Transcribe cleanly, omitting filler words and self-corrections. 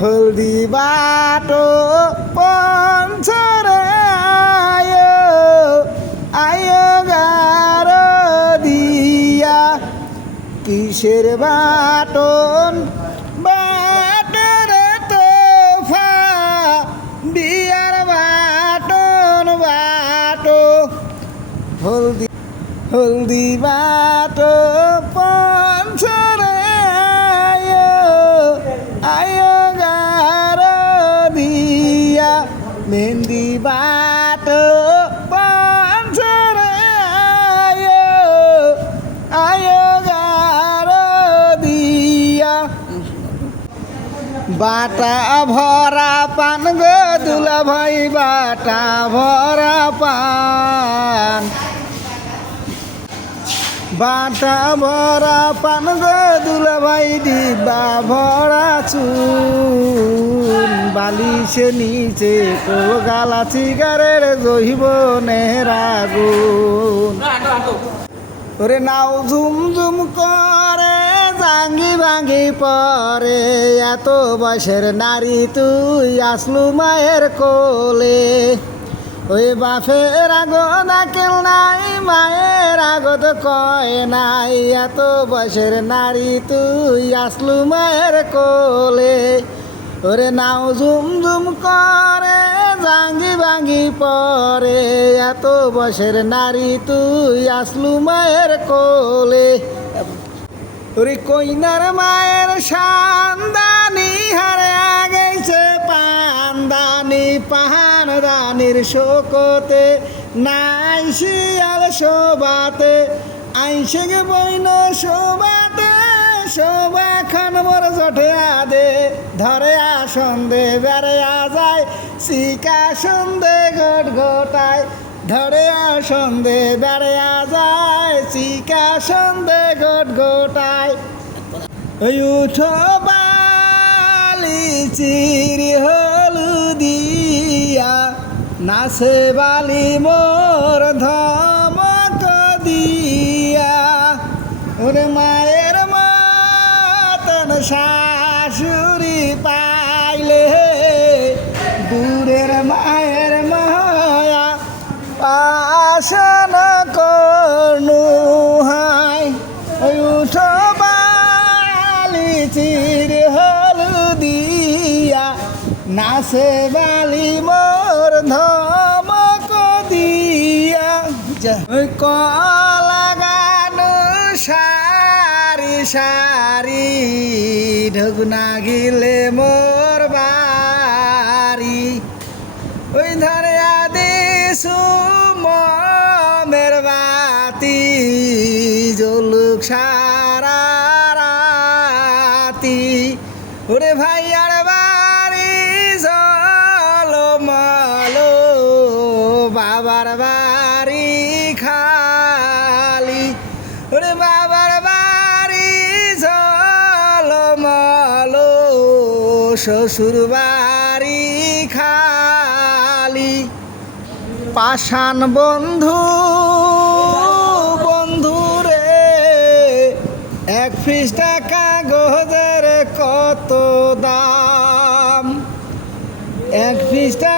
হলদি বাটো পঞ্চরে আয়ো আয়ো গার দিয়া কিসের বাটন বাটরে তোফা বিয়ার বাটন বাটো হলদি হলদি বাটো পঞ্চরে আয়ো আয়ো গার দিয়া মেহেন্দি বাটো পঞ্চরে আয়ো আয়ো গার দিয়া বাটা ভরা পান গো দুলা ভাই বাটা ভরা পান বাটা ভরা পান গো দুলা ভাই ডিব্বা ভরা চুন বালিশে নিচে কলগালা চিগারের জৈবনের আগুন ওরে নাও ঝুম ঝুম করে জাঙ্গি ভাঙ্গি পরে এত বয়সের নারী তুই আসলু মায়ের কোলে ওই বাপের আগত আকেল নাই মায়ের আগত কয় নাই এত বয়সের নারী তুই আসলু মায়ের কোলে ওরে নাও ঝুম ঝুম করে জাঙ্গি ভাঙ্গি পরে এত বয়সের নারী তুই আসলু মায়ের কোলে ওরে কইনার মায়ের সান্দানি হারে আগেছে পান্দানি পাহান রানীর শোকতে নাই শিয়াল শোভাতে আইসে গে বইন শোভাতে শোভা খান মোর জঠে আদে ধরে আসন্দে বেড়ে যায় শিকা সন্দে ঘট ঘটায় ধরে আসন্দে বেড়ে যায় শিকা সন্দে ঘট ঘটায় ওই উঠো বালি চিরি হলুদিয়া নাচে বালি মোর ধমক দিয়া ওরে মায়ের মতন শাশুড়ি পাইলে দূরের মায়ের মায়া পাশন করনু হাই ওই উঠো বালি চির হলুদিয়া নাচে বালি মোর ধমক দিয়া ওই কলা গানো সারি সারি ঢুকনা গিলে মোর বাড়ি ওই ধরে আদি সুমনের বাতি জলুক সারা রাতি ওরে ভাইয়ার বাড়ি জলমলো বাবার বাড়ি খালি ওরে বাবার বাড়ি জলমলো শ্বশুর বাড়ি খালি পাষাণ বন্ধু বন্ধুরে এক পৃষ্ঠা কাগজের কত দাম এক পৃষ্ঠা